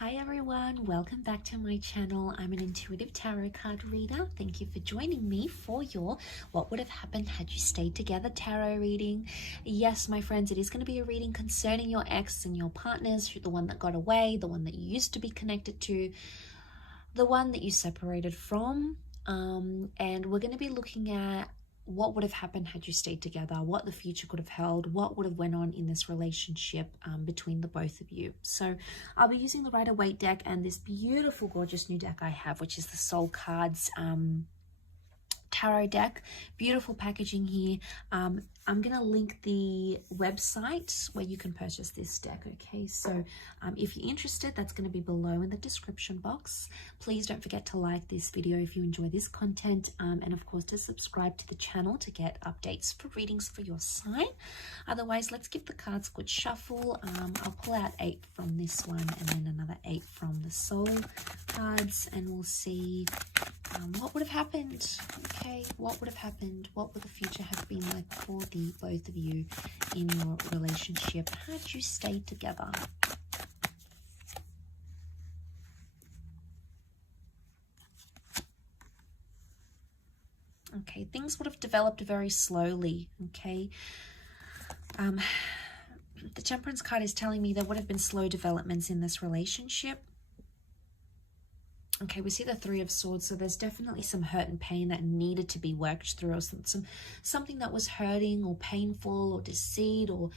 Hi everyone, welcome back to my channel. I'm an intuitive tarot card reader. Thank you for joining me for your What Would Have Happened Had You Stayed Together tarot reading. Yes, my friends, it is going to be a reading concerning your ex and your partners, the one that got away, the one that you used to be connected to, the one that you separated from. And we're going to be looking at what would have happened had you stayed together, what the future could have held, what would have went on in this relationship between the both of you. So I'll be using the Rider-Waite deck and this beautiful, gorgeous new deck I have, which is the Soul Cards tarot deck. Beautiful packaging here. I'm going to link the website where you can purchase this deck, okay? So if you're interested, that's going to be below in the description box. Please don't forget to like this video if you enjoy this content, and of course to subscribe to the channel to get updates for readings for your sign. Otherwise, let's give the cards a good shuffle. I'll pull out 8 from this one and then another 8 from the Soul cards, and we'll see what would have happened. Okay, what would have happened? What would the future have been like for the both of you in your relationship had you stayed together? Okay, things would have developed very slowly. Okay, the Temperance card is telling me there would have been slow developments in this relationship. Okay, we see the Three of Swords, so there's definitely some hurt and pain that needed to be worked through, or something that was hurting or painful or deceit or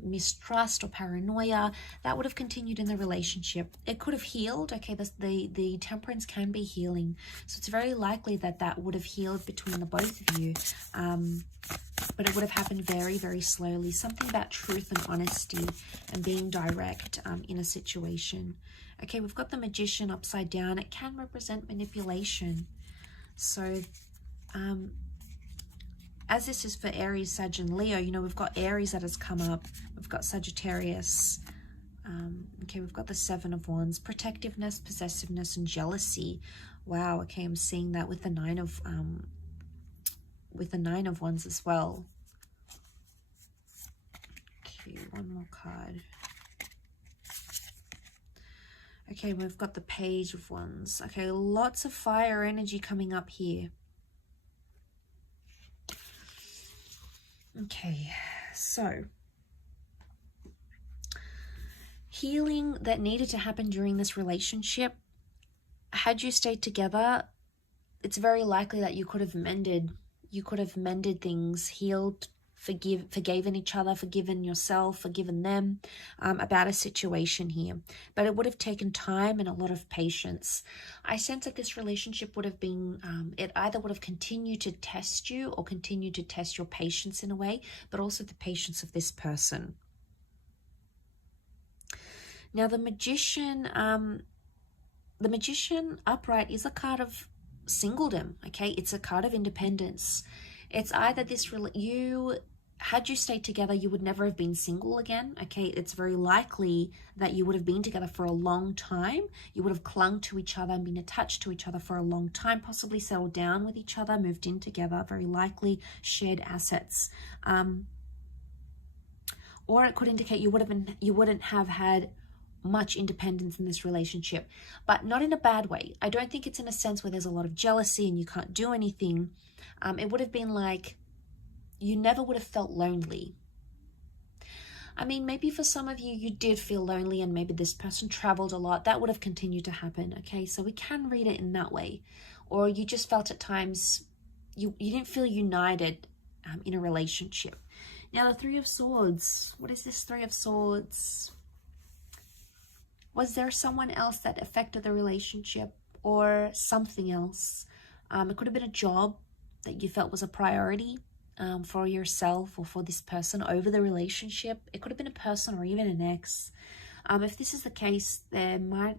mistrust or paranoia that would have continued in the relationship. It could have healed. Okay, the Temperance can be healing, so it's very likely that that would have healed between the both of you, but it would have happened very, very slowly. Something about truth and honesty and being direct in a situation. Okay, we've got the Magician upside down. It can represent manipulation. So, as this is for Aries, Sag, and Leo, you know, we've got Aries that has come up. We've got Sagittarius. Okay, we've got the Seven of Wands. Protectiveness, possessiveness, and jealousy. Wow, okay, I'm seeing that with the Nine of Wands as well. Okay, one more card. Okay, we've got the Page of Wands. Okay, lots of fire energy coming up here. Okay, so healing that needed to happen during this relationship. Had you stayed together, it's very likely that you could have mended things, healed, forgiven each other, forgiven yourself, forgiven them about a situation here. But it would have taken time and a lot of patience. I sense that this relationship would have been, it either would have continued to test you or continued to test your patience in a way, but also the patience of this person. Now the Magician upright is a card of singledom, okay? It's a card of independence. It's either had you stayed together, you would never have been single again, okay? It's very likely that you would have been together for a long time. You would have clung to each other and been attached to each other for a long time, possibly settled down with each other, moved in together, very likely shared assets. Or it could indicate you wouldn't have had much independence in this relationship, but not in a bad way. I don't think it's in a sense where there's a lot of jealousy and you can't do anything. It would have been like you never would have felt lonely. I mean, maybe for some of you, you did feel lonely and maybe this person traveled a lot. That would have continued to happen, okay? So we can read it in that way. Or you just felt at times you didn't feel united in a relationship. Now, the Three of Swords. What is this Three of Swords? Was there someone else that affected the relationship or something else? It could have been a job that you felt was a priority for yourself or for this person over the relationship. It could have been a person or even an ex. If this is the case, there might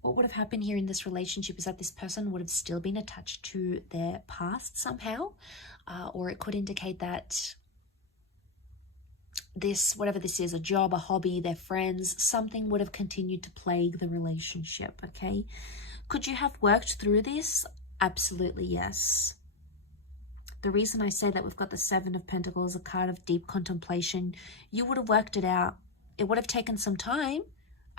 what would have happened here in this relationship is that this person would have still been attached to their past somehow, or it could indicate that this, whatever this is, a job, a hobby, their friends, something would have continued to plague the relationship, okay? Could you have worked through this? Absolutely, yes. The reason I say that we've got the Seven of Pentacles, a card of deep contemplation, you would have worked it out. It would have taken some time,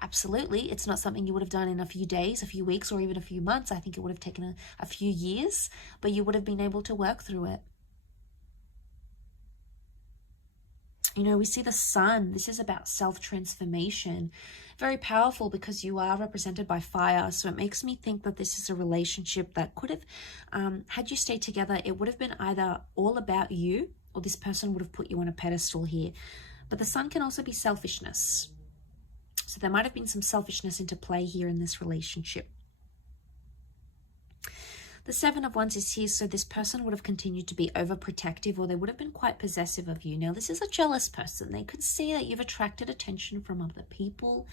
Absolutely. It's not something you would have done in a few days, a few weeks, or even a few months. I think it would have taken a few years, but you would have been able to work through it. You know, we see the sun. This is about self-transformation. Very powerful because you are represented by fire. So it makes me think that this is a relationship that could have, had you stayed together, it would have been either all about you or this person would have put you on a pedestal here. But the sun can also be selfishness. So there might have been some selfishness into play here in this relationship. The Seven of Wands is here, so this person would have continued to be overprotective, or they would have been quite possessive of you. Now, this is a jealous person. They could see that you've attracted attention from other people.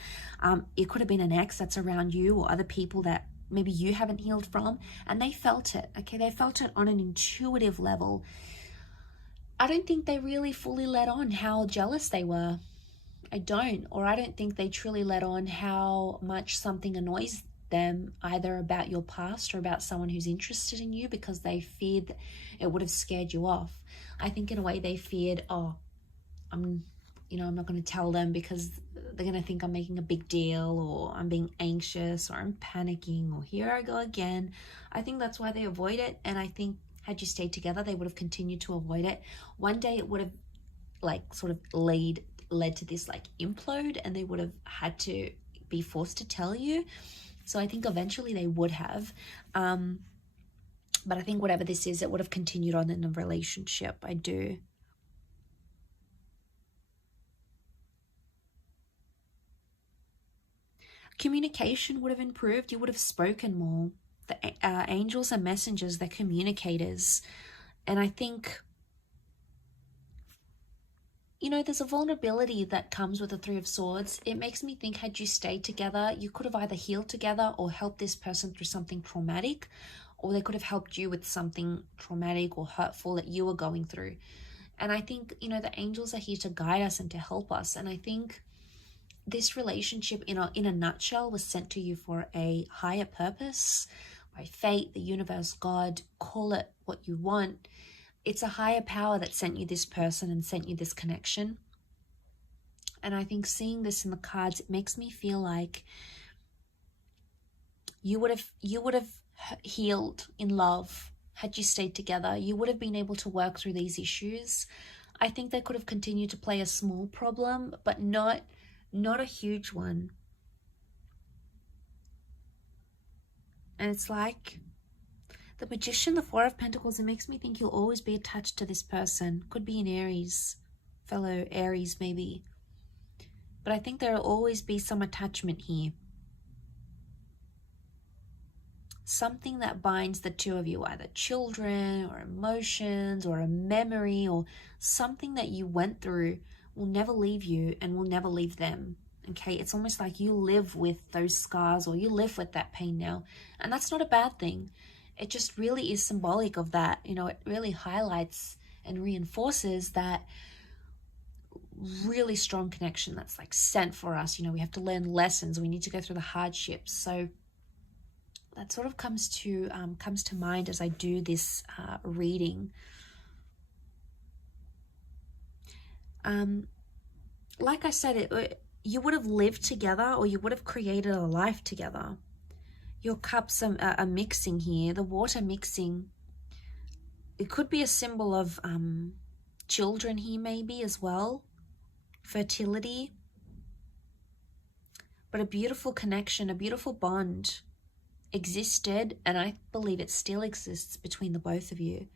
It could have been an ex that's around you or other people that maybe you haven't healed from, and they felt it, okay? They felt it on an intuitive level. I don't think they really fully let on how jealous they were. I don't think they truly let on how much something annoys them, either about your past or about someone who's interested in you, because they feared that it would have scared you off. I think in a way they feared, oh, I'm not going to tell them because they're going to think I'm making a big deal, or I'm being anxious, or I'm panicking, or here I go again. I think that's why they avoid it. And I think had you stayed together, they would have continued to avoid it. One day it would have sort of led to this implode, and they would have had to be forced to tell you. So I think eventually they would have. But I think whatever this is, it would have continued on in a relationship. I do. Communication would have improved. You would have spoken more. The angels are messengers. They're communicators. And I think, there's a vulnerability that comes with the Three of Swords. It makes me think, had you stayed together, you could have either healed together or helped this person through something traumatic, or they could have helped you with something traumatic or hurtful that you were going through. And I think, the angels are here to guide us and to help us. And I think this relationship, in a nutshell, was sent to you for a higher purpose, by fate, the universe, God, call it what you want. It's a higher power that sent you this person and sent you this connection. And I think seeing this in the cards, it makes me feel like you would have healed in love had you stayed together. You would have been able to work through these issues. I think they could have continued to play a small problem, but not a huge one. And it's like the Magician, the Four of Pentacles, it makes me think you'll always be attached to this person. Could be an Aries, fellow Aries maybe. But I think there will always be some attachment here. Something that binds the two of you, either children or emotions or a memory or something that you went through, will never leave you and will never leave them. Okay, it's almost like you live with those scars, or you live with that pain now. And that's not a bad thing. It just really is symbolic of that. It really highlights and reinforces that really strong connection that's sent for us. We have to learn lessons. We need to go through the hardships. So that sort of comes to mind as I do this reading. Like I said, you would have lived together, or you would have created a life together. Your cups are mixing here, the water mixing. It could be a symbol of children here maybe as well, fertility. But a beautiful connection, a beautiful bond existed, and I believe it still exists between the both of you.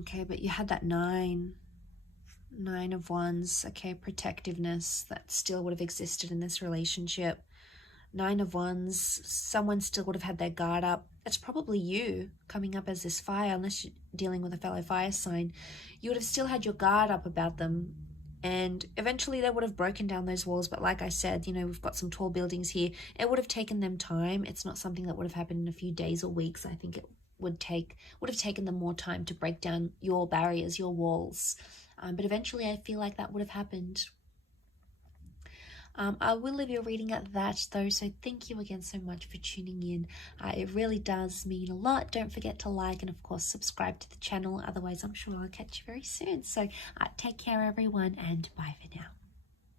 Okay, but you had that Nine of Wands. Okay, protectiveness that still would have existed in this relationship. Nine of Wands, someone still would have had their guard up. It's probably you coming up as this fire, unless you're dealing with a fellow fire sign. You would have still had your guard up about them. And eventually they would have broken down those walls. But like I said, we've got some tall buildings here. It would have taken them time. It's not something that would have happened in a few days or weeks. I think it would have taken them more time to break down your barriers, your walls. But eventually I feel like that would have happened. I will leave your reading at that though, so thank you again so much for tuning in. It really does mean a lot. Don't forget to like and of course subscribe to the channel, otherwise I'm sure I'll catch you very soon. So take care everyone, and bye for now.